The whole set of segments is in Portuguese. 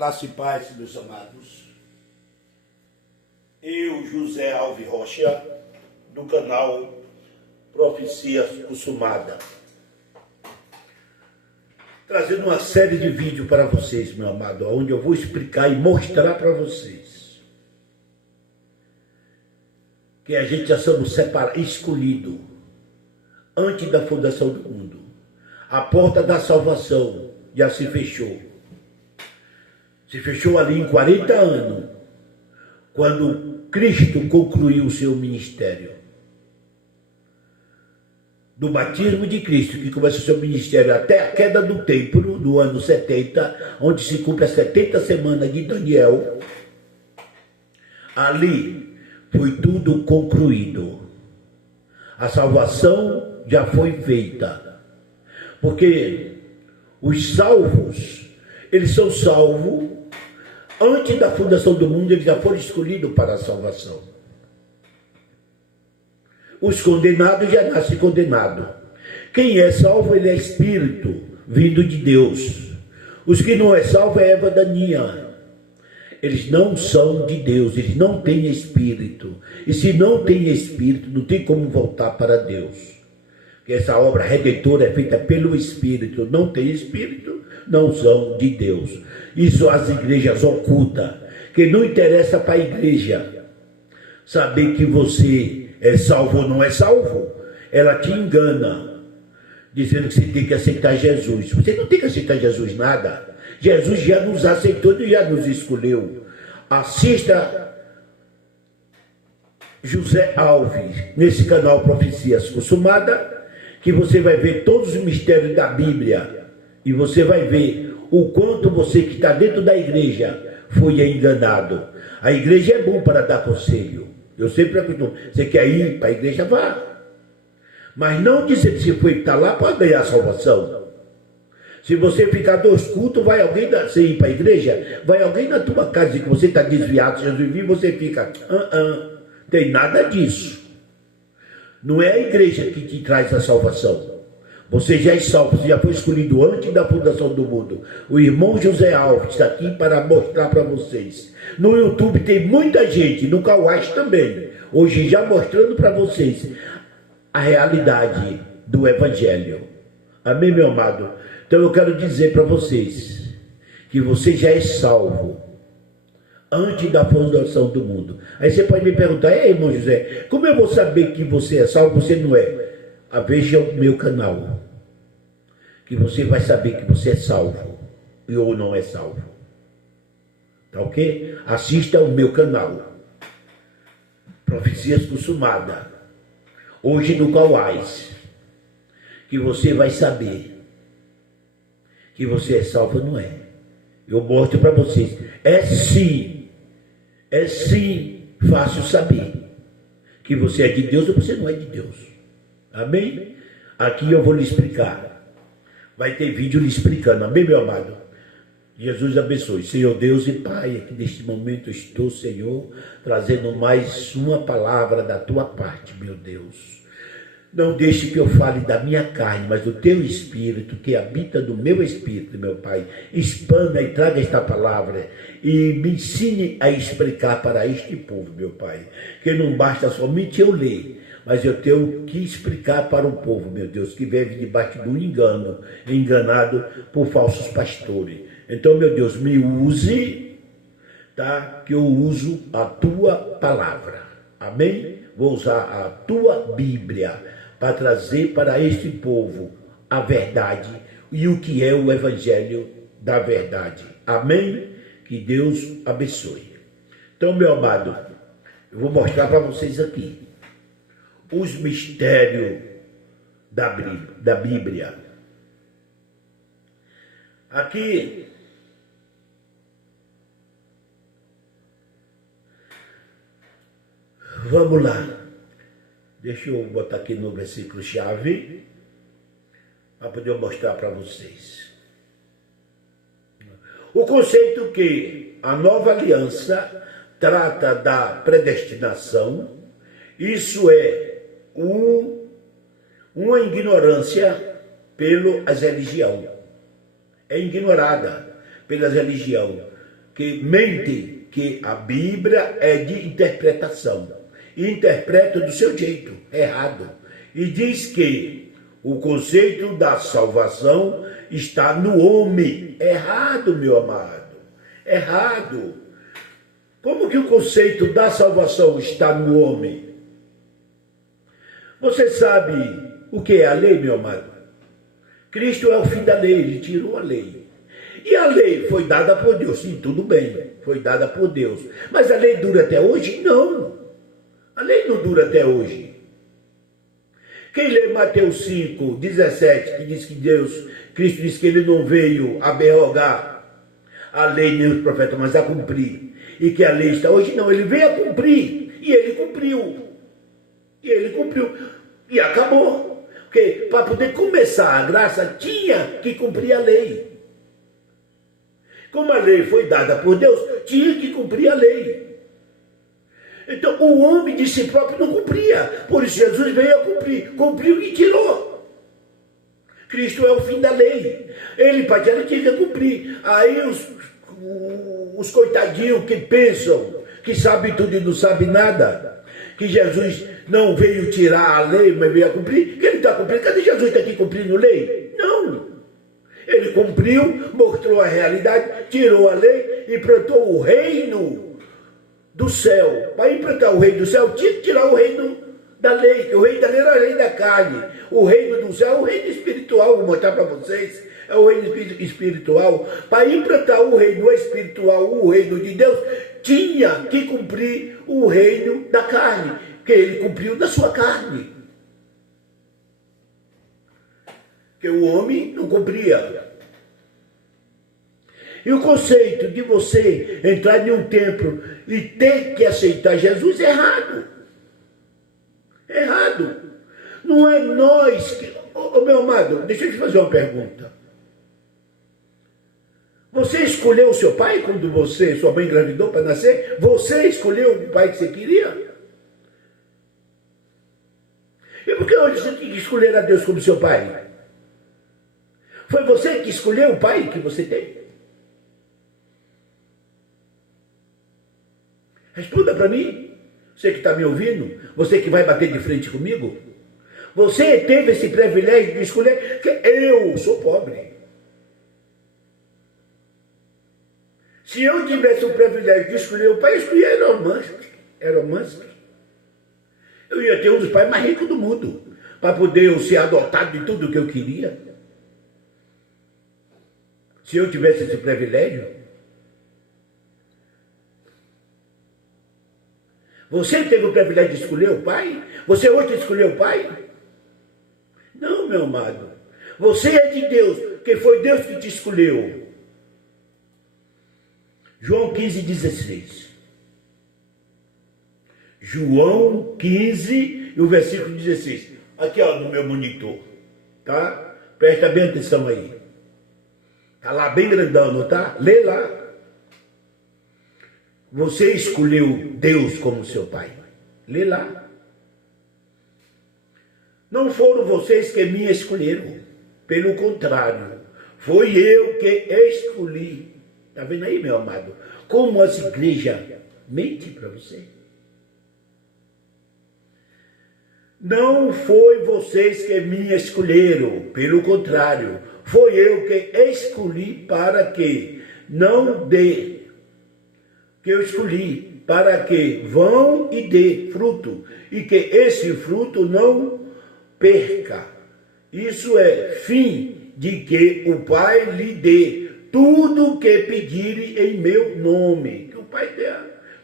Graça e paz, meus amados. Eu, José Alves Rocha, do canal Profecias Consumada, trazendo uma série de vídeos para vocês, meu amado, onde eu vou explicar e mostrar para vocês que a gente já somos escolhidos antes da fundação do mundo. A porta da salvação já se fechou. Se fechou ali em 40 anos, quando Cristo concluiu o seu ministério. Do batismo de Cristo, que começa o seu ministério até a queda do templo, no ano 70, onde se cumpre as 70 semanas de Daniel, ali foi tudo concluído. A salvação já foi feita. Porque os salvos, eles são salvos. Antes da fundação do mundo, eles já foram escolhidos para a salvação. Os condenados já nascem condenados. Quem é salvo, ele é espírito, vindo de Deus. Os que não é salvo é Eva daninha. Eles não são de Deus, eles não têm espírito. E se não tem espírito, não tem como voltar para Deus. Porque essa obra redentora é feita pelo Espírito. Não tem espírito, não são de Deus. Isso as igrejas ocultam, que não interessa para a igreja saber que você é salvo ou não é salvo. Ela te engana, dizendo que você tem que aceitar Jesus. Você não tem que aceitar Jesus nada. Jesus já nos aceitou e já nos escolheu. Assista José Alves nesse canal Profecias Consumada, que você vai ver todos os mistérios da Bíblia. E você vai ver o quanto você que está dentro da igreja foi enganado. A igreja é bom para dar conselho. Eu sempre acostumo. Você quer ir para a igreja? Vá. Mas não dizer que você foi estar lá para ganhar salvação. Se você ficar 2 cultos, vai alguém você ir para a igreja? Vai alguém na tua casa dizer que você está desviado, Jesus viu, você fica... Tem nada disso. Não é a igreja que te traz a salvação. Você já é salvo, você já foi escolhido antes da fundação do mundo. O irmão José Alves está aqui para mostrar para vocês. No YouTube tem muita gente, no Kawais também, hoje já mostrando para vocês a realidade do Evangelho. Amém, meu amado? Então eu quero dizer para vocês que você já é salvo antes da fundação do mundo. Aí você pode me perguntar: ei, irmão José, como eu vou saber que você é salvo, você não é? Veja o meu canal, que você vai saber que você é salvo ou não é salvo. Tá ok? Assista o meu canal Profecias Consumada, hoje no Kawais, que você vai saber que você é salvo ou não é. Eu mostro para vocês. É sim fácil saber que você é de Deus ou você não é de Deus. Amém? Aqui eu vou lhe explicar. Vai ter vídeo lhe explicando. Amém, meu amado? Jesus abençoe. Senhor Deus e Pai, aqui neste momento estou, Senhor, trazendo mais uma palavra da tua parte, meu Deus. Não deixe que eu fale da minha carne, mas do teu Espírito, que habita no meu Espírito, meu Pai. Expanda e traga esta palavra e me ensine a explicar para este povo, meu Pai. Que não basta somente eu ler, mas eu tenho que explicar para o povo, meu Deus, que vive debaixo do engano, enganado por falsos pastores. Então, meu Deus, me use, tá? Que eu uso a tua palavra. Amém? Vou usar a tua Bíblia para trazer para este povo a verdade e o que é o Evangelho da verdade. Amém? Que Deus abençoe. Então, meu amado, eu vou mostrar para vocês aqui os mistérios da Bíblia. Aqui, vamos lá. Deixa eu botar aqui no versículo-chave para poder mostrar para vocês. O conceito que a nova aliança trata da predestinação, isso é uma ignorância pelas religiões. É ignorada pelas religiões. que mente que a Bíblia é de interpretação. E interpreta do seu jeito, errado. E diz que o conceito da salvação está no homem. Errado, meu amado. Errado. Como que o conceito da salvação está no homem? Você sabe o que é a lei, meu amado? Cristo é o fim da lei, ele tirou a lei. E a lei foi dada por Deus, sim, tudo bem, foi dada por Deus. Mas a lei dura até hoje? Não. A lei não dura até hoje. Quem lê Mateus 5, 17, que diz que Cristo diz que ele não veio abrogar a lei nem os profetas, mas a cumprir. E que a lei está hoje, não, ele veio a cumprir. E ele cumpriu. E ele cumpriu. E acabou. Porque para poder começar a graça, tinha que cumprir a lei. Como a lei foi dada por Deus, tinha que cumprir a lei. Então o homem de si próprio não cumpria. Por isso Jesus veio a cumprir. Cumpriu e tirou. Cristo é o fim da lei. Ele, para tirar, tinha que cumprir. Aí os coitadinhos que pensam que sabem tudo e não sabem nada, que Jesus não veio tirar a lei, mas veio a cumprir, que ele está cumprindo. Cadê Jesus está aqui cumprindo lei? Não. Ele cumpriu, mostrou a realidade, tirou a lei e implantou o reino do céu. Para implantar o reino do céu, tinha que tirar o reino da lei, que o reino da lei era o reino da carne. O reino do céu é o reino espiritual, vou mostrar para vocês. É o reino espiritual. Para implantar o reino espiritual, o reino de Deus, tinha que cumprir o reino da carne, que ele cumpriu da sua carne. Que o homem não cumpria. E o conceito de você entrar em um templo e ter que aceitar Jesus é errado. É errado. Não é nós que... meu amado, deixa eu te fazer uma pergunta. Você escolheu o seu pai quando sua mãe engravidou para nascer? Você escolheu o pai que você queria? E por que hoje você tem que escolher a Deus como seu pai? Foi você que escolheu o pai que você tem? Responda para mim. Você que está me ouvindo, você que vai bater de frente comigo. Você teve esse privilégio de escolher, que eu sou pobre. Se eu tivesse o privilégio de escolher o pai, eu escolhia Elon Musk. Eu ia ter um dos pais mais ricos do mundo, para poder eu ser adotado de tudo que eu queria. Se eu tivesse esse privilégio. Você teve o privilégio de escolher o pai? Você hoje escolheu o pai? Não, meu amado. Você é de Deus, porque foi Deus que te escolheu. João 15, 16. João 15 e o versículo 16. Aqui, ó, no meu monitor. Tá? Presta bem atenção aí. Tá lá bem grandão, não tá? Lê lá. Você escolheu Deus como seu pai. Lê lá. Não foram vocês que me escolheram. Pelo contrário, foi eu que escolhi. Está vendo aí, meu amado? Como as igrejas mentem para você. Não foi vocês que me escolheram. Pelo contrário, foi eu que escolhi para que não dê. Que eu escolhi para que vão e dê fruto. E que esse fruto não perca. Isso é fim de que o Pai lhe dê tudo que pedirem em meu nome. Que o Pai dê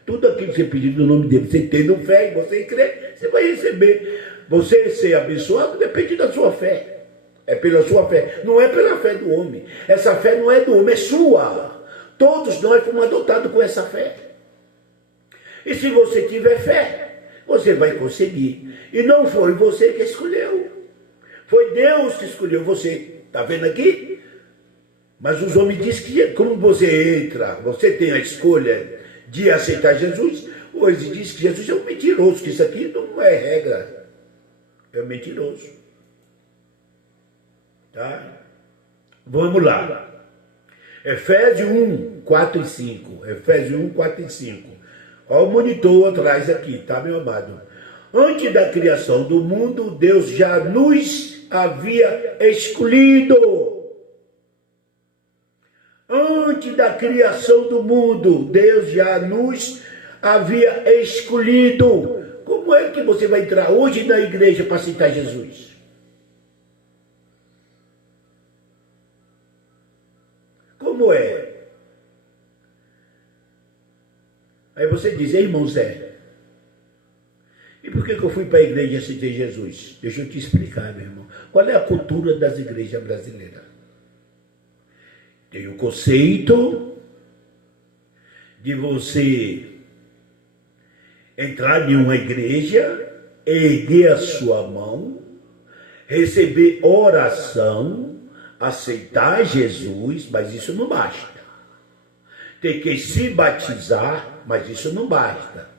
tudo aquilo que você pedir no nome dele. Você tendo fé e você crer, você vai receber. Você ser abençoado depende da sua fé. É pela sua fé. Não é pela fé do homem. Essa fé não é do homem, é sua. Todos nós fomos adotados com essa fé. E se você tiver fé, você vai conseguir. E não foi você que escolheu. Foi Deus que escolheu você. Está vendo aqui? Mas os homens dizem que como você entra, você tem a escolha de aceitar Jesus, hoje diz que Jesus é um mentiroso, que isso aqui não é regra. É um mentiroso. Tá? Vamos lá. Efésios 1, 4 e 5. Efésios 1, 4 e 5. Olha o monitor atrás aqui, tá, meu amado? Antes da criação do mundo, Deus já nos havia escolhido. Antes da criação do mundo, Deus já nos havia escolhido. Como é que você vai entrar hoje na igreja para aceitar Jesus? Como é? Aí você diz, irmão Zé, e por que eu fui para a igreja e aceitei Jesus? Deixa eu te explicar, meu irmão. Qual é a cultura das igrejas brasileiras? Tem o conceito de você entrar em uma igreja, erguer a sua mão, receber oração, aceitar Jesus, mas isso não basta. Tem que se batizar, mas isso não basta.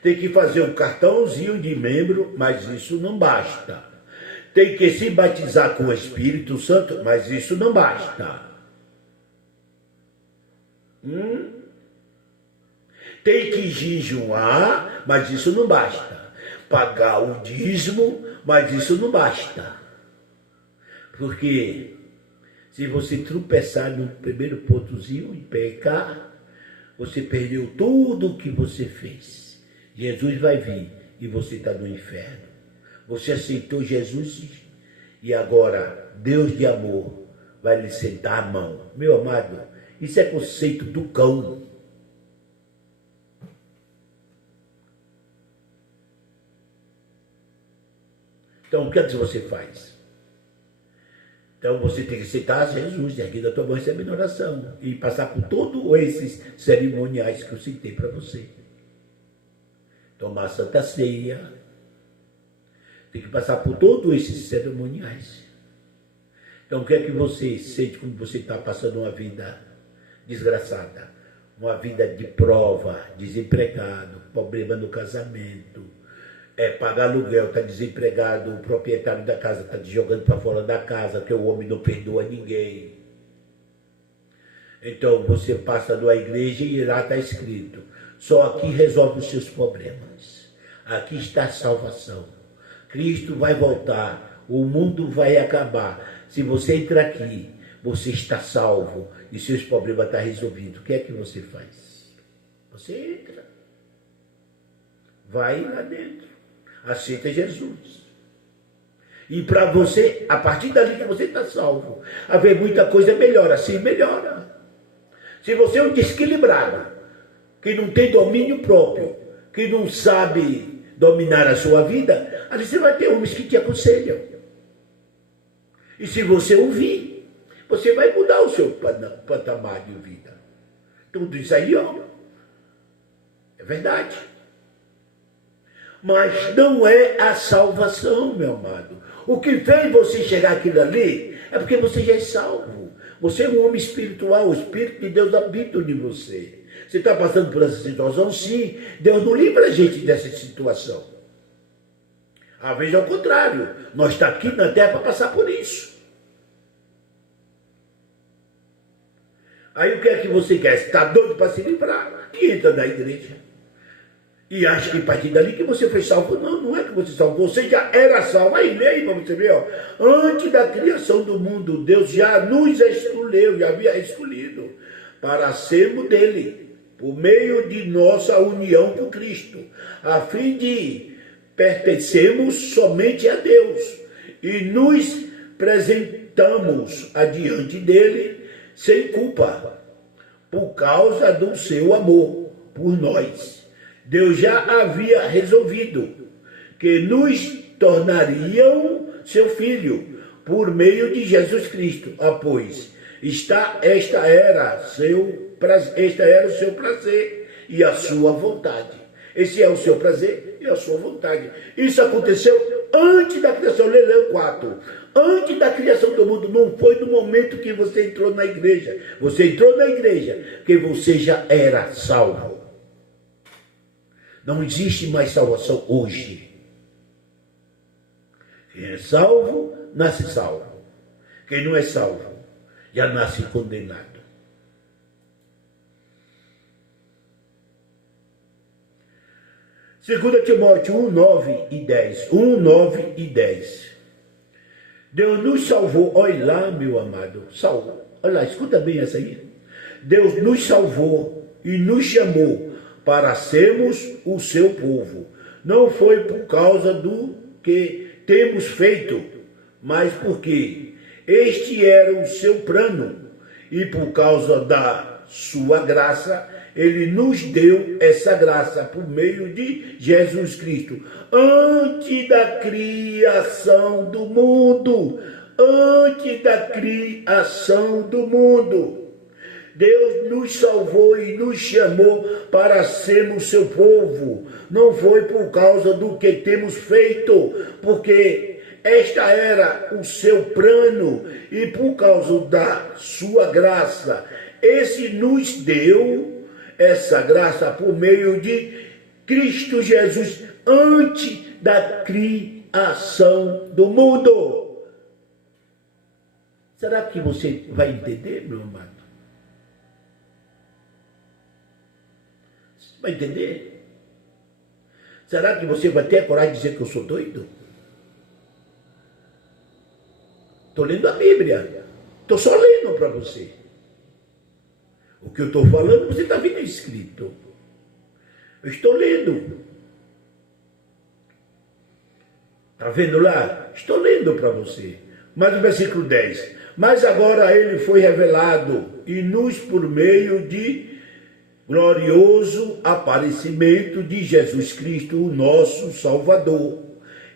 Tem que fazer um cartãozinho de membro, mas isso não basta. Tem que se batizar com o Espírito Santo, mas isso não basta. Tem que jejuar, mas isso não basta. Pagar o dízimo, mas isso não basta. Porque se você tropeçar no primeiro pontozinho e pecar, você perdeu tudo o que você fez. Jesus vai vir e você está no inferno. Você aceitou Jesus e agora Deus de amor vai lhe sentar a mão. Meu amado, isso é conceito do cão. Então, o que é que você faz? Então, você tem que aceitar Jesus, erguer da tua mão e receber oração. E passar por todos esses cerimoniais que eu citei para você. Tomar a Santa Ceia. Tem que passar por todos esses cerimoniais. Então, o que é que você sente quando você está passando uma vida desgraçada? Uma vida de prova, desempregado, problema no casamento, pagar aluguel, está desempregado, o proprietário da casa está te jogando para fora da casa, que o homem não perdoa ninguém. Então, você passa numa igreja e lá está escrito, só aqui resolve os seus problemas. Aqui está a salvação. Cristo vai voltar, o mundo vai acabar. Se você entrar aqui, você está salvo e seus problemas estão resolvidos. O que é que você faz? Você entra. Vai lá dentro. Aceita Jesus. E para você, a partir dali que você está salvo, haver muita coisa melhora. Assim melhora. Se você é um desequilibrado, que não tem domínio próprio, que não sabe dominar a sua vida, ali você vai ter homens que te aconselham. E se você ouvir, você vai mudar o seu patamar de vida. Tudo isso aí, ó, é verdade. Mas não é a salvação, meu amado. O que fez você chegar àquilo ali é porque você já é salvo. Você é um homem espiritual, o Espírito de Deus habita em você. Você está passando por essa situação? Sim. Deus não livra a gente dessa situação. Às vezes é o contrário. Nós estamos aqui na terra para passar por isso. Aí o que é que você quer? Você está doido para se livrar? E entra na igreja. E acha que a partir dali que você foi salvo. Não, não é que você salvo. Você já era salvo. Aí, lê aí para você ver. Ó. Antes da criação do mundo, Deus já nos escolheu, já havia escolhido, para sermos dele, por meio de nossa união com Cristo, a fim de pertencermos somente a Deus. E nos apresentamos adiante dele sem culpa, por causa do seu amor por nós. Deus já havia resolvido que nos tornariam seu filho por meio de Jesus Cristo. Pois esta era o seu prazer e a sua vontade. Esse é o seu prazer e a sua vontade. Isso aconteceu antes da criação. Leilão 4. Antes da criação do mundo, não foi no momento que você entrou na igreja. Você entrou na igreja porque você já era salvo. Não existe mais salvação hoje. Quem é salvo, nasce salvo. Quem não é salvo, já nasce condenado. 2 Timóteo 1, 9 e 10. 1, 9 e 10. Deus nos salvou. Olha lá, meu amado. Olha lá, escuta bem essa aí. Deus nos salvou e nos chamou para sermos o seu povo. Não foi por causa do que temos feito, mas porque este era o seu plano. E por causa da sua graça, ele nos deu essa graça por meio de Jesus Cristo. Antes da criação do mundo. Antes da criação do mundo. Deus nos salvou e nos chamou para sermos seu povo. Não foi por causa do que temos feito, porque esta era o seu plano e por causa da sua graça. Esse nos deu essa graça por meio de Cristo Jesus antes da criação do mundo. Será que você vai entender, meu amado? Vai entender? Será que você vai ter a coragem de dizer que eu sou doido? Estou lendo a Bíblia. Estou só lendo para você. O que eu estou falando, você está vendo escrito. Eu estou lendo. Está vendo lá? Estou lendo para você. Mas o versículo 10. Mas agora ele foi revelado e nos por meio de glorioso aparecimento de Jesus Cristo, o nosso Salvador.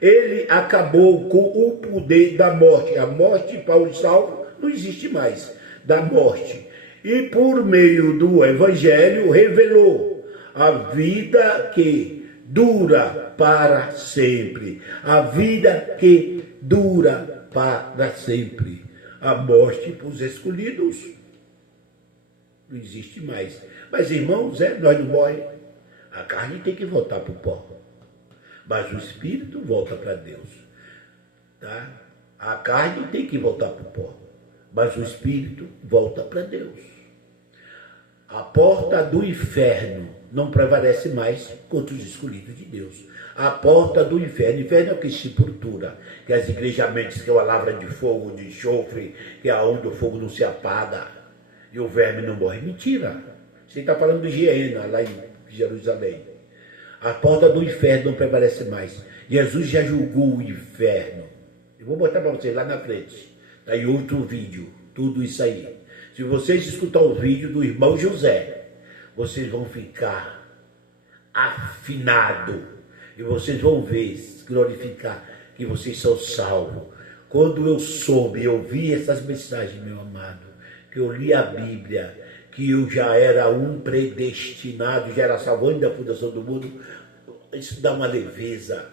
Ele acabou com o poder da morte. A morte, Paulo e Saulo, não existe mais. Da morte. E por meio do Evangelho revelou a vida que dura para sempre. A vida que dura para sempre. A morte para os escolhidos não existe mais. Mas, irmãos, nós não morremos. A carne tem que voltar para o pó. Mas o espírito volta para Deus. Tá? A carne tem que voltar para o pó. Mas o espírito volta para Deus. A porta do inferno não prevalece mais contra os escolhidos de Deus. A porta do inferno. Inferno é o que sepultura, que as igrejas mentes, que é uma lavra de fogo, de enxofre, que é onde o fogo não se apaga e o verme não morre. Mentira. Você está falando de Geena, lá em Jerusalém. A porta do inferno não prevalece mais. Jesus já julgou o inferno. Eu vou mostrar para vocês lá na frente. Está em outro vídeo, tudo isso aí. Se vocês escutarem o vídeo do irmão José, vocês vão ficar afinados. E vocês vão ver, glorificar, que vocês são salvos. Quando eu soube, eu vi essas mensagens, meu amado, que eu li a Bíblia, que eu já era um predestinado, já era salvo antes da fundação do mundo, isso dá uma leveza,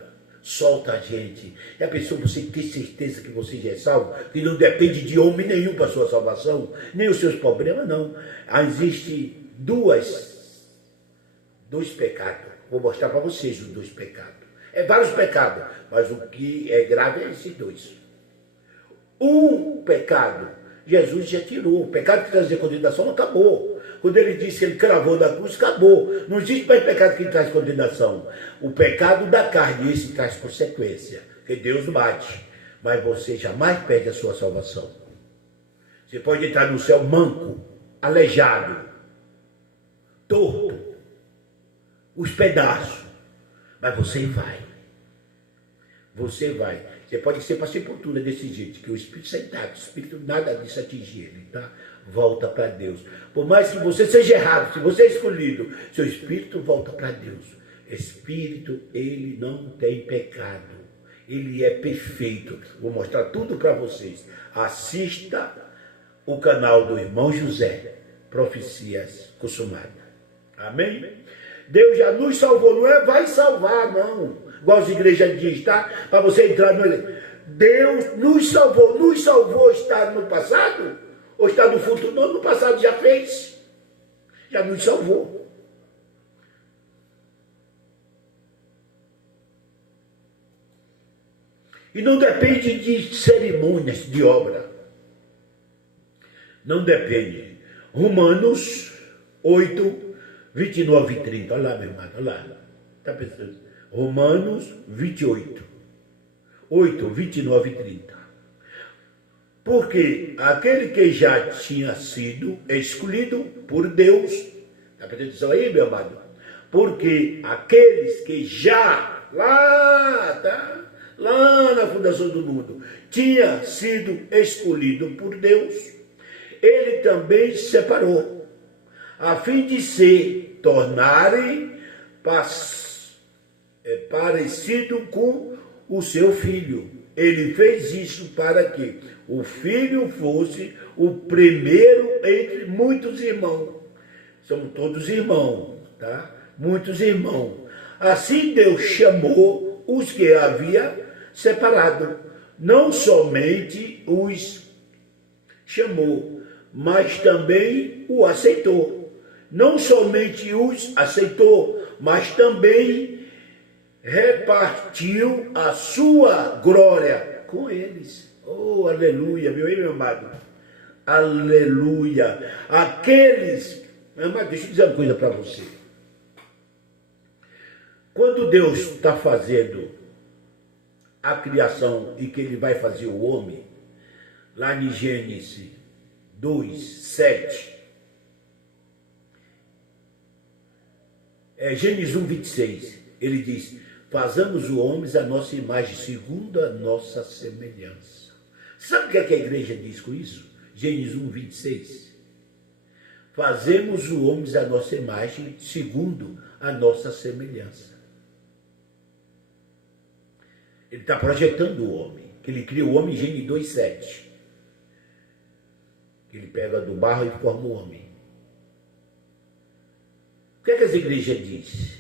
solta a gente. E a pessoa, você tem certeza que você já é salvo, que não depende de homem nenhum para a sua salvação, nem os seus problemas, não. Existem dois pecados. Vou mostrar para vocês os dois pecados. É vários pecados, mas o que é grave é esses dois. Um pecado, Jesus já tirou. O pecado que trazia condenação acabou. Quando ele disse que ele cravou na cruz, acabou. Não existe mais pecado que traz condenação. O pecado da carne, esse traz consequência. Que Deus bate. Mas você jamais perde a sua salvação. Você pode entrar no céu manco, aleijado, torto, os pedaços. Mas você vai. Você vai. Você pode ser para a sepultura desse jeito, que o espírito sai intacto, o espírito nada disso atingir ele, tá? Volta para Deus. Por mais que você seja errado, se você é escolhido, seu espírito volta para Deus. Espírito, ele não tem pecado. Ele é perfeito. Vou mostrar tudo para vocês. Assista o canal do irmão José, Profecias Consumadas. Amém? Deus já nos salvou, não é vai salvar, não. Igual as igrejas dizem, tá? Para você entrar no... Deus nos salvou está no passado? Ou está no futuro? Não, no passado já fez. Já nos salvou. E não depende de cerimônias, de obra. Não depende. Romanos 8, 29 e 30. Olha lá, meu irmão, olha lá. Está pensando... Romanos 28, 8, 29 e 30. Porque aquele que já tinha sido escolhido por Deus, está prestando atenção aí, meu amado? Porque aqueles que já, lá na fundação do mundo, tinha sido escolhido por Deus, ele também se separou, a fim de se tornarem parecido com o seu filho. Ele fez isso para que o filho fosse o primeiro entre muitos irmãos. Somos todos irmãos, tá? Muitos irmãos. Assim Deus chamou os que havia separado. Não somente os chamou, mas também o aceitou. Não somente os aceitou, mas também repartiu a sua glória com eles. Oh, aleluia, meu amado. Aleluia. Aqueles, meu amado, deixa eu dizer uma coisa para você. Quando Deus está fazendo a criação e que ele vai fazer o homem, lá em Gênesis 2, 7, Gênesis 1, 26, ele diz: façamos o homem à nossa imagem, segundo a nossa semelhança. Sabe o que a igreja diz com isso? Gênesis 1, 26. Fazemos o homem à nossa imagem, segundo a nossa semelhança. Ele está projetando o homem, que ele cria o homem em Gênesis 2, 7. Ele pega do barro e forma o homem. O que as igrejas dizem?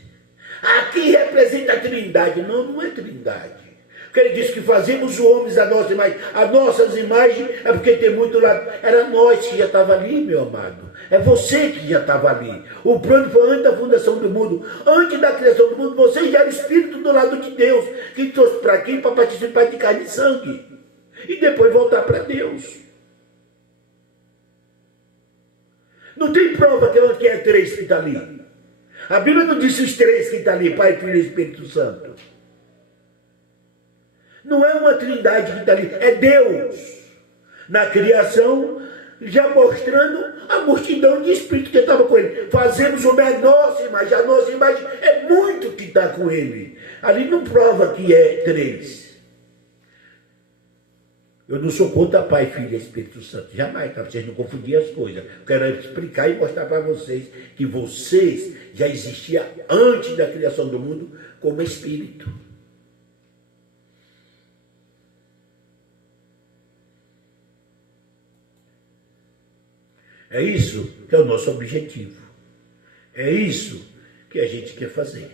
Aqui representa a trindade. Não, não é trindade. Porque ele diz que fazemos o homem à nossa imagem. As nossas imagens é porque tem muito lado. Era nós que já estava ali, meu amado. É você que já estava ali. O plano foi antes da fundação do mundo. Antes da criação do mundo, você já era espírito do lado de Deus, que trouxe para aqui para participar de carne e sangue. E depois voltar para Deus. Não tem prova que é três que está ali. A Bíblia não disse os três que estão ali, Pai, Filho e Espírito Santo. Não é uma trindade que está ali, é Deus. Na criação, já mostrando a multidão de espíritos que estava com ele. Fazemos o a nossa imagem é muito que está com ele. Ali não prova que é três. Eu não sou contra Pai, Filho e Espírito Santo. Jamais, para vocês não confundirem as coisas. Quero explicar e mostrar para vocês que vocês já existiam antes da criação do mundo como espírito. É isso que é o nosso objetivo. É isso que a gente quer fazer.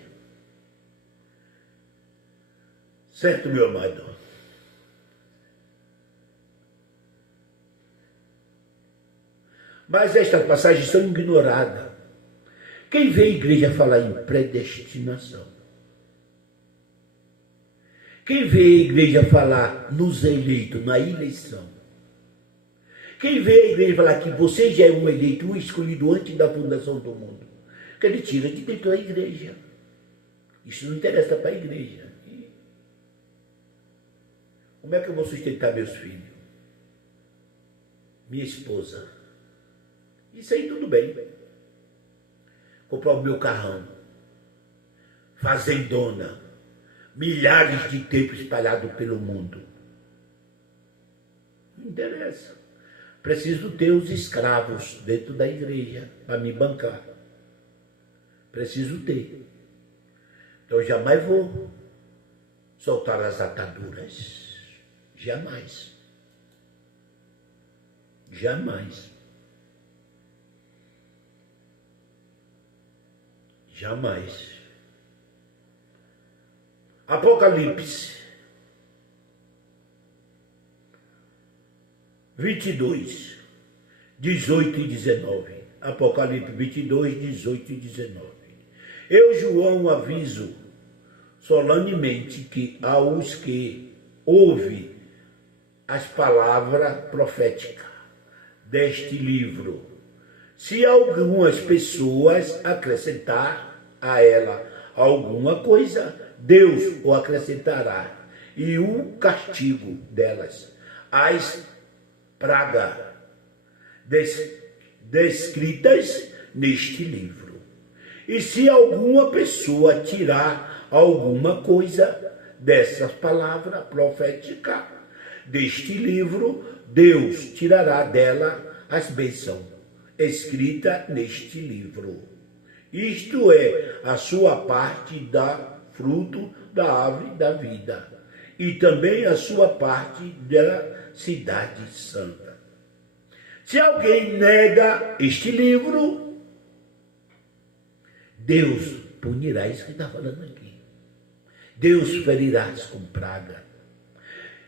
Certo, meu amado? Mas estas passagens são ignoradas. Quem vê a igreja falar em predestinação? Quem vê a igreja falar nos eleitos, na eleição? Quem vê a igreja falar que você já é um eleito, um escolhido antes da fundação do mundo? Que ele tira de dentro da igreja. Isso não interessa para a igreja. Como é que eu vou sustentar meus filhos? Minha esposa? Isso aí tudo bem. Comprar o meu carrão. Fazendona. Milhares de templos espalhados pelo mundo. Não interessa. Preciso ter os escravos dentro da igreja para me bancar. Preciso ter. Então jamais vou soltar as ataduras. Jamais. Jamais. Jamais. Apocalipse 22, 18 e 19. Apocalipse 22, 18 e 19. Eu, João, aviso solenemente que aos que ouvem as palavras proféticas deste livro, se algumas pessoas acrescentar a ela alguma coisa, Deus o acrescentará, e o castigo delas, as pragas descritas neste livro. E se alguma pessoa tirar alguma coisa dessas palavras proféticas deste livro, Deus tirará dela as bênçãos escritas neste livro. Isto é a sua parte da fruto da árvore da vida, e também a sua parte da cidade santa. Se alguém nega este livro, Deus punirá, isso que está falando aqui. Deus ferirá com praga.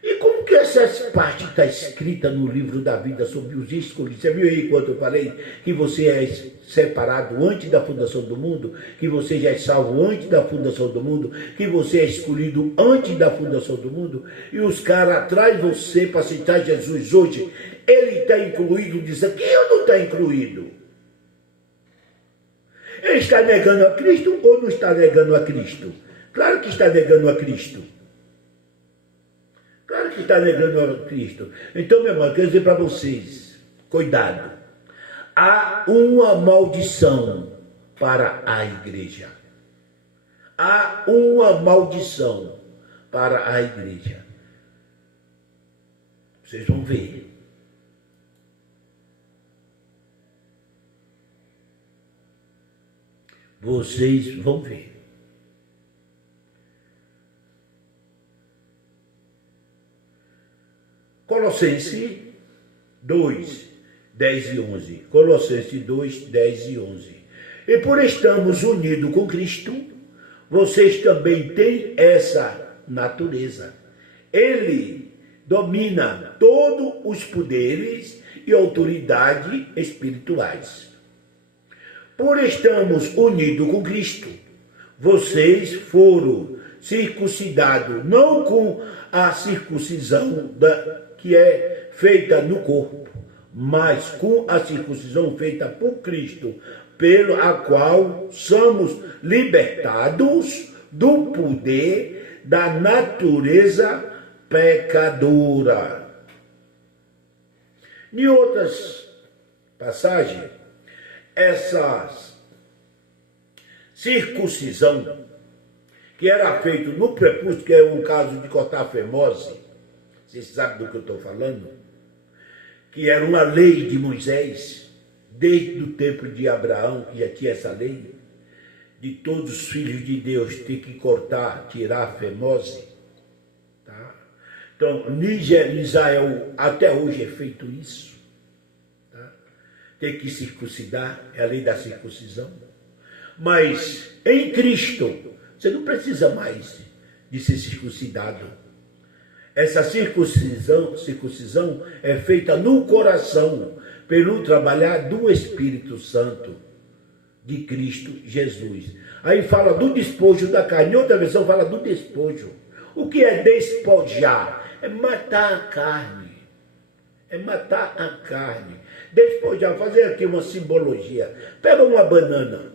E como que essa parte está escrita no livro da vida sobre os escolhidos? Você viu aí quando eu falei que você é separado antes da fundação do mundo, que você já é salvo antes da fundação do mundo, que você é escolhido antes da fundação do mundo, e os caras atrás você para aceitar Jesus hoje, ele está incluído nisso aqui ou não está incluído? Ele está negando a Cristo ou não está negando a Cristo? Claro que está negando a Cristo. Claro que está negando a Cristo. Então, meu irmão, eu quero dizer para vocês, cuidado. Há uma maldição para a igreja. Há uma maldição para a igreja. Vocês vão ver. Vocês vão ver. Colossenses 2, 10 e 11. Colossenses 2, 10 e 11. E por estarmos unidos com Cristo, vocês também têm essa natureza. Ele domina todos os poderes e autoridades espirituais. Por estarmos unidos com Cristo, vocês foram circuncidados, não com a circuncisão que é feita no corpo, mas com a circuncisão feita por Cristo, pela qual somos libertados do poder da natureza pecadora. Em outras passagens, essa circuncisão que era feito no prepúcio, que é um caso de cortar a fimose, vocês sabem do que eu estou falando, que era uma lei de Moisés, desde o tempo de Abraão, que já tinha essa lei, de todos os filhos de Deus ter que cortar, tirar a fimose. Tá? Então, em Israel, até hoje é feito isso. Tá? Tem que circuncidar, é a lei da circuncisão. Mas em Cristo, você não precisa mais de ser circuncidado. Essa circuncisão é feita no coração, pelo trabalhar do Espírito Santo de Cristo Jesus. Aí fala do despojo da carne, em outra versão fala do despojo. O que é despojar? É matar a carne. É matar a carne. Despojar, fazer aqui uma simbologia. Pega uma banana.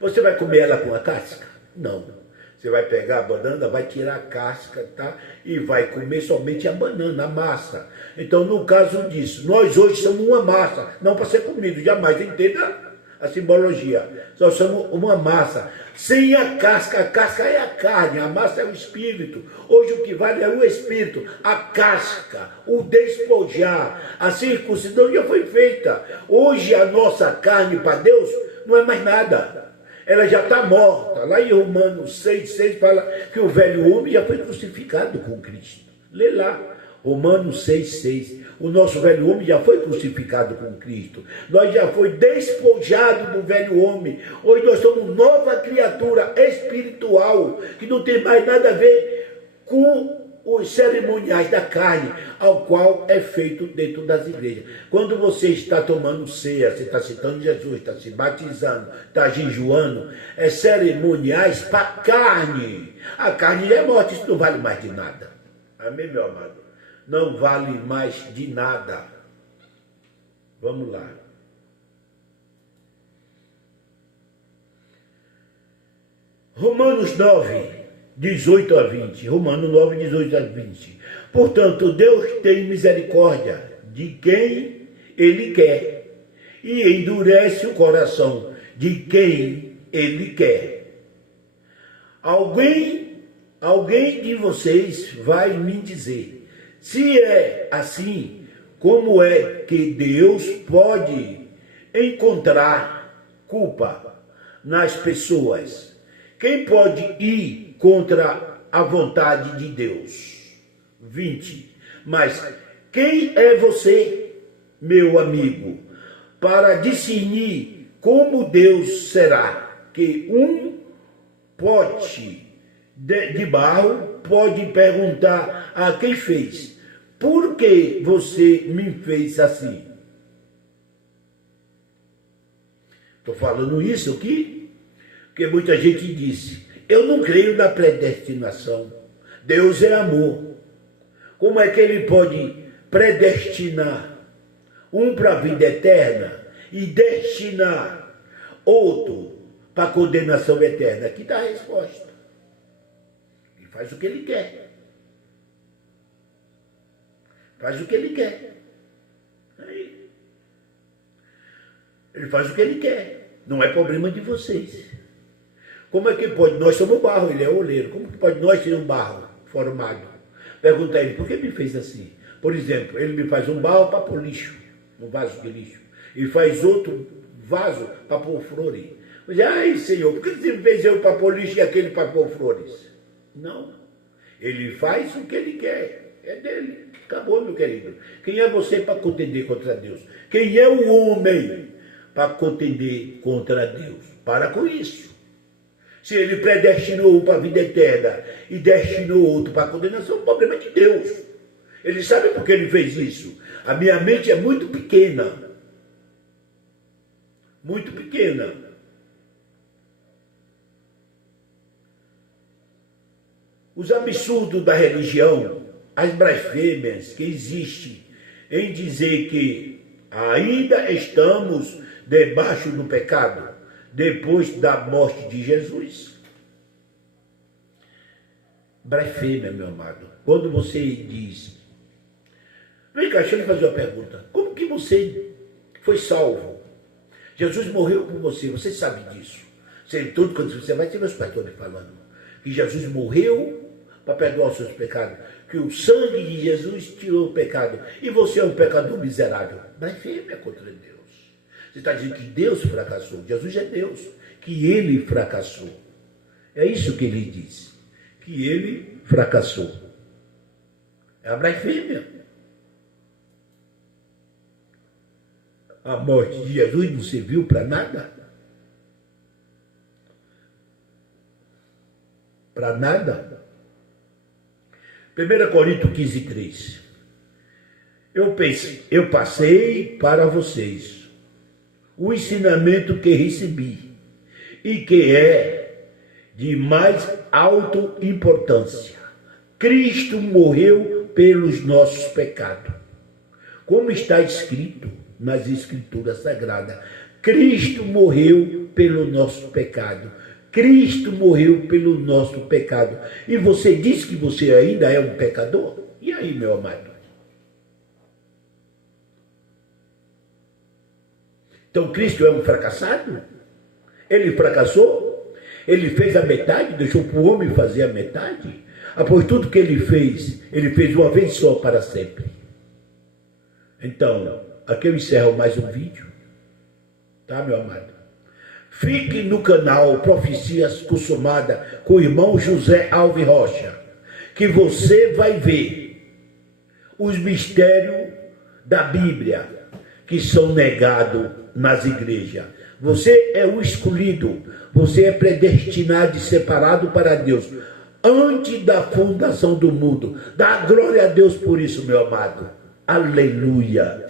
Você vai comer ela com a casca? Não. Você vai pegar a banana, vai tirar a casca, tá? E vai comer somente a banana, a massa. Então, no caso disso, nós hoje somos uma massa, não para ser comido, jamais, entenda a simbologia. Nós somos uma massa, sem a casca é a carne, a massa é o espírito. Hoje o que vale é o espírito, a casca, o despojar, a circuncisão já foi feita. Hoje a nossa carne para Deus não é mais nada. Ela já está morta. Lá em Romanos 6,6 fala que o velho homem já foi crucificado com Cristo. Lê lá, Romanos 6,6. O nosso velho homem já foi crucificado com Cristo. Nós já foi despojado do velho homem. Hoje nós somos nova criatura espiritual, que não tem mais nada a ver com os cerimoniais da carne, ao qual é feito dentro das igrejas. Quando você está tomando ceia, você está citando Jesus, está se batizando, está jejuando, é cerimoniais para a carne. A carne é morte, isso não vale mais de nada. Amém, meu amado? Não vale mais de nada. Vamos lá. Romanos 9, 18 a 20. Romanos 9, 18 a 20. Portanto, Deus tem misericórdia de quem Ele quer e endurece o coração de quem Ele quer. Alguém de vocês vai me dizer, se é assim, como é que Deus pode encontrar culpa nas pessoas? Quem pode ir contra a vontade de Deus? 20. Mas quem é você, meu amigo, para discernir como Deus será que um pote de barro pode perguntar a quem fez, por que você me fez assim? Estou falando isso aqui, porque muita gente diz, eu não creio na predestinação, Deus é amor. Como é que Ele pode predestinar um para a vida eterna e destinar outro para a condenação eterna? Aqui está a resposta. Ele faz o que Ele quer. Faz o que Ele quer. Aí. Ele faz o que Ele quer. Não é problema de vocês. Como é que pode? Nós somos barro, Ele é oleiro. Como que pode nós ter um barro formado? Pergunta a Ele, por que me fez assim? Por exemplo, Ele me faz um barro para pôr lixo, um vaso de lixo. E faz outro vaso para pôr flores. Mas, ai, Senhor, por que você me fez eu para pôr lixo e aquele para pôr flores? Não. Ele faz o que Ele quer. É dele. Acabou, meu querido. Quem é você para contender contra Deus? Quem é o homem para contender contra Deus? Para com isso. Se Ele predestinou um para a vida eterna e destinou outro para a condenação, o problema é de Deus. Ele sabe por que Ele fez isso. A minha mente é muito pequena. Muito pequena. Os absurdos da religião, as blasfêmias que existem em dizer que ainda estamos debaixo do pecado, depois da morte de Jesus. Blasfêmia, meu amado. Quando você diz, vem cá, deixa eu lhe fazer uma pergunta. Como que você foi salvo? Jesus morreu por você, você sabe disso. Tudo quando você vai ter meus pastores falando que Jesus morreu para perdoar os seus pecados, que o sangue de Jesus tirou o pecado, e você é um pecador miserável. Blasfêmia contra Deus. Você está dizendo que Deus fracassou. Jesus é Deus. Que Ele fracassou. É isso que Ele diz. Que Ele fracassou. É a blasfêmia. A morte de Jesus não serviu para nada. Para nada. 1 Coríntios 15, 3. Eu passei para vocês o ensinamento que recebi e que é de mais alta importância. Cristo morreu pelos nossos pecados. Como está escrito nas Escrituras Sagradas, Cristo morreu pelo nosso pecado. Cristo morreu pelo nosso pecado. E você diz que você ainda é um pecador? E aí, meu amado? Então Cristo é um fracassado? Ele fracassou? Ele fez a metade, deixou para o homem fazer a metade? Após tudo que ele fez uma vez só para sempre. Então, aqui eu encerro mais um vídeo. Tá, meu amado? Fique no canal Profecias Consumadas com o irmão José Alves Rocha, que você vai ver os mistérios da Bíblia que são negados nas igrejas. Você é o escolhido, você é predestinado e separado para Deus, antes da fundação do mundo. Dá glória a Deus por isso, meu amado. Aleluia.